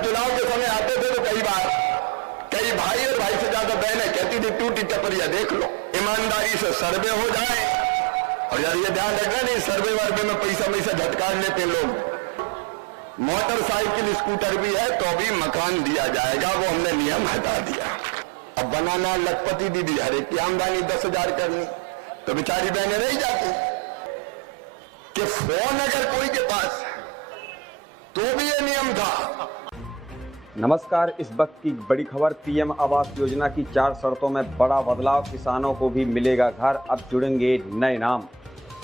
जब चुनाव के समय आते थे तो कई बार कई भाई और भाई से ज्यादा बहनें कहती थी टूटी टपरिया देख लो, ईमानदारी से सर्वे हो जाए। और यार ये ध्यान रखना नहीं सर्वे वर्वे में पैसा झटकार लेते लोग। मोटरसाइकिल स्कूटर भी है तो भी मकान दिया जाएगा, वो हमने नियम हटा दिया। अब बनाना लखपति दीदी हर एक की आमदनी 10,000 करनी तो बेचारी बहनें रह जाती कि फोन अगर कोई के पास तो भी ये नियम था। नमस्कार, इस वक्त की बड़ी खबर। पीएम आवास योजना की 4 शर्तों में बड़ा बदलाव, किसानों को भी मिलेगा घर, अब जुड़ेंगे नए नाम।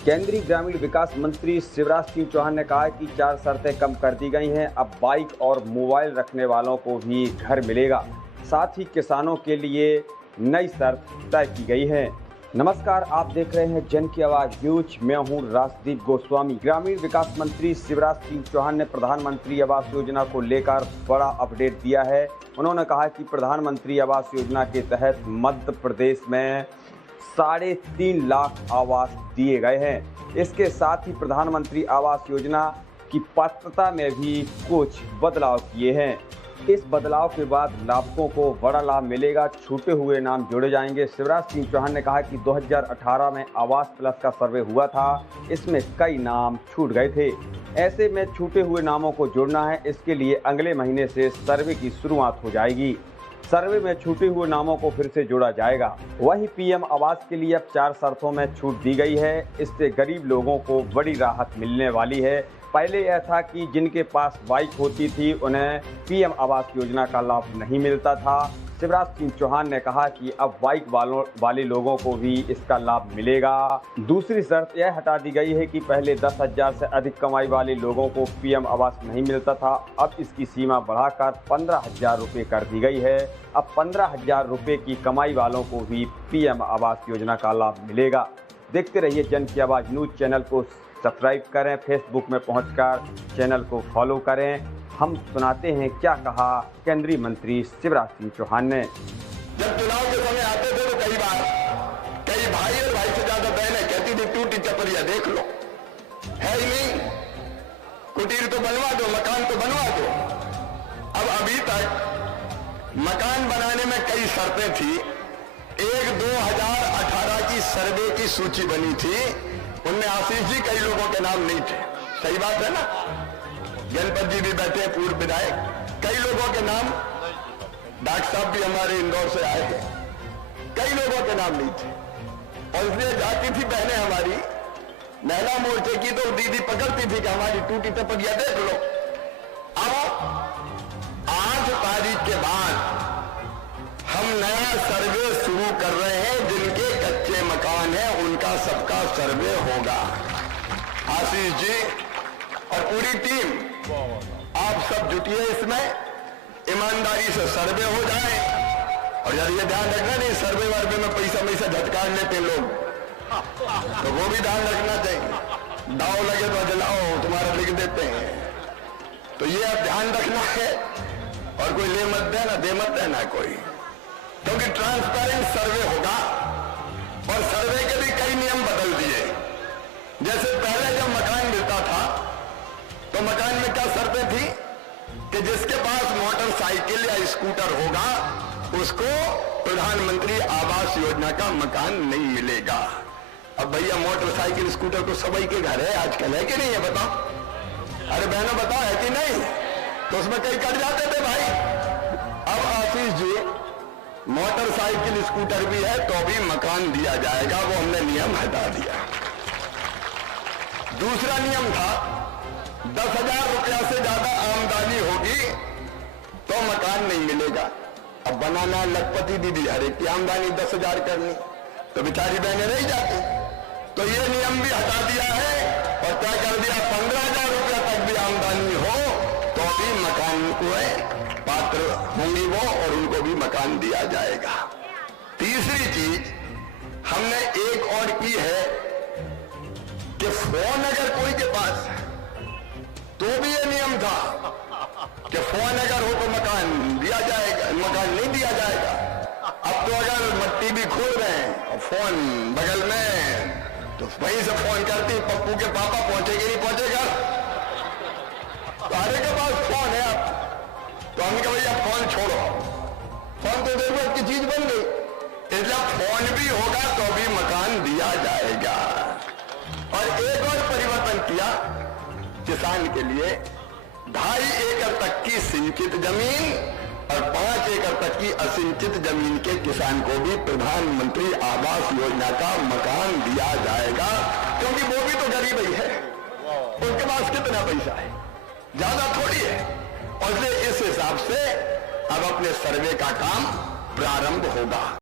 केंद्रीय ग्रामीण विकास मंत्री शिवराज सिंह चौहान ने कहा कि 4 शर्तें कम कर दी गई हैं। अब बाइक और मोबाइल रखने वालों को भी घर मिलेगा। साथ ही किसानों के लिए नई शर्त तय की गई है। नमस्कार, आप देख रहे हैं जन की आवाज न्यूज। मैं हूं राजदीप गोस्वामी। ग्रामीण विकास मंत्री शिवराज सिंह चौहान ने प्रधानमंत्री आवास योजना को लेकर बड़ा अपडेट दिया है। उन्होंने कहा कि प्रधानमंत्री आवास योजना के तहत मध्य प्रदेश में 3.5 लाख आवास दिए गए हैं। इसके साथ ही प्रधानमंत्री आवास योजना की पात्रता में भी कुछ बदलाव किए हैं। इस बदलाव के बाद लाभुकों को बड़ा लाभ मिलेगा, छूटे हुए नाम जोड़े जाएंगे। शिवराज सिंह चौहान ने कहा कि 2018 में आवास प्लस का सर्वे हुआ था, इसमें कई नाम छूट गए थे। ऐसे में छूटे हुए नामों को जोड़ना है। इसके लिए अगले महीने से सर्वे की शुरुआत हो जाएगी। सर्वे में छूटे हुए नामों को फिर से जोड़ा जाएगा। वहीं पीएम आवास के लिए अब 4 शर्तों में छूट दी गई है। इससे गरीब लोगों को बड़ी राहत मिलने वाली है। पहले यह था कि जिनके पास बाइक होती थी उन्हें पीएम आवास योजना का लाभ नहीं मिलता था। शिवराज सिंह चौहान ने कहा कि अब बाइक वाले लोगों को भी इसका लाभ मिलेगा। दूसरी शर्त यह हटा दी गई है कि पहले 10,000 से अधिक कमाई वाले लोगों को पीएम आवास नहीं मिलता था। अब इसकी सीमा बढ़ाकर 15,000 रुपये कर दी गई है। अब 15,000 रुपये की कमाई वालों को भी पीएम आवास योजना का लाभ मिलेगा। देखते रहिए जन की आवाज़ न्यूज़। चैनल को सब्सक्राइब करें, फेसबुक में पहुंचकर चैनल को फॉलो करें। हम सुनाते हैं क्या कहा केंद्रीय मंत्री शिवराज सिंह चौहान ने। जब चुनाव के समय आते थे तो कई बार कई भाई और भाई से ज्यादा बहनें कहती थी टूटी टपरिया देख लो, है ही नहीं, कुटीर तो बनवा दो, मकान तो बनवा दो। अब अभी तक मकान बनाने में कई शर्तें थी। एक 2018 की सर्वे की सूची बनी थी, उनमें आशीष जी कई लोगों के नाम नहीं थे। सही बात है ना, जनपद जी भी बैठे हैं, पूर्व विधायक, कई लोगों के नाम, डॉक्टर साहब भी हमारे इंदौर से आए थे, कई लोगों के नाम नहीं थे। और इसलिए जाती थी बहनें हमारी महिला मोर्चे की तो दीदी पकड़ती थी कि हमारी टूटी टपरिया देख लो। अब 8 तारीख के बाद हम नया सर्वे शुरू कर रहे हैं। जिनके कच्चे मकान है उनका सबका सर्वे होगा। आशीष जी और पूरी टीम आप सब जुटिए इसमें, ईमानदारी से सर्वे हो जाए। और यार ये ध्यान रखना नहीं सर्वे वर्वे में पैसा झटकार लेते लोग, तो वो भी ध्यान रखना चाहिए। दाव लगे तो जलाओ, तुम्हारा लिख देते हैं। तो ये अब ध्यान रखना है। और कोई ले मत देना, दे मत देना कोई, क्योंकि ट्रांसपेरेंट सर्वे होगा। और सर्वे के भी कई नियम बदल दिए। जैसे पहले जब मकान मिलता था तो मकान में क्या शर्तें थी कि जिसके पास मोटरसाइकिल या स्कूटर होगा उसको प्रधानमंत्री आवास योजना का मकान नहीं मिलेगा। अब भैया मोटरसाइकिल स्कूटर तो सभी के घर है आजकल, है कि नहीं है बताओ? अरे बहनों बताओ, है कि नहीं? तो उसमें कई कट जाते थे भाई। अब आशीष जी मोटरसाइकिल स्कूटर भी है तो भी मकान दिया जाएगा, वो हमने नियम हटा दिया। दूसरा नियम था 10,000 रुपया से ज्यादा आमदनी होगी तो मकान नहीं मिलेगा। अब बनाना लखपति दीदी हर एक की आमदनी 10,000 करनी तो बेचारी बहनें रह जाती। तो ये नियम भी हटा दिया है और तय कर दिया 15,000 रुपया तक भी आमदनी हो तो भी मकान को पात्र होंगी वो, और उनको भी मकान दिया जाएगा। तीसरी चीज हमने एक और की है कि फोन अगर कोई के पास तो भी ये नियम था कि फोन अगर हो तो मकान दिया जाएगा, मकान नहीं दिया जाएगा। अब तो अगर मट्टी भी खोद रहे हैं और फोन बगल में तो वहीं से फोन करती पप्पू के पापा पहुंचेगी नहीं पहुंचेगा, सारे के पास फोन है। अब तो हमने कहा भैया फोन छोड़ो, फोन तो जरूरत की चीज बन गई, इसलिए फोन भी होगा तो भी मकान दिया जाएगा। और एक और परिवर्तन किया, किसान के लिए 2.5 एकड़ तक की सिंचित जमीन और 5 एकड़ तक की असिंचित जमीन के किसान को भी प्रधानमंत्री आवास योजना का मकान दिया जाएगा, क्योंकि वो भी तो गरीब ही है, उनके पास कितना पैसा है, ज्यादा थोड़ी है। और इस हिसाब से अब अपने सर्वे का काम प्रारंभ होगा।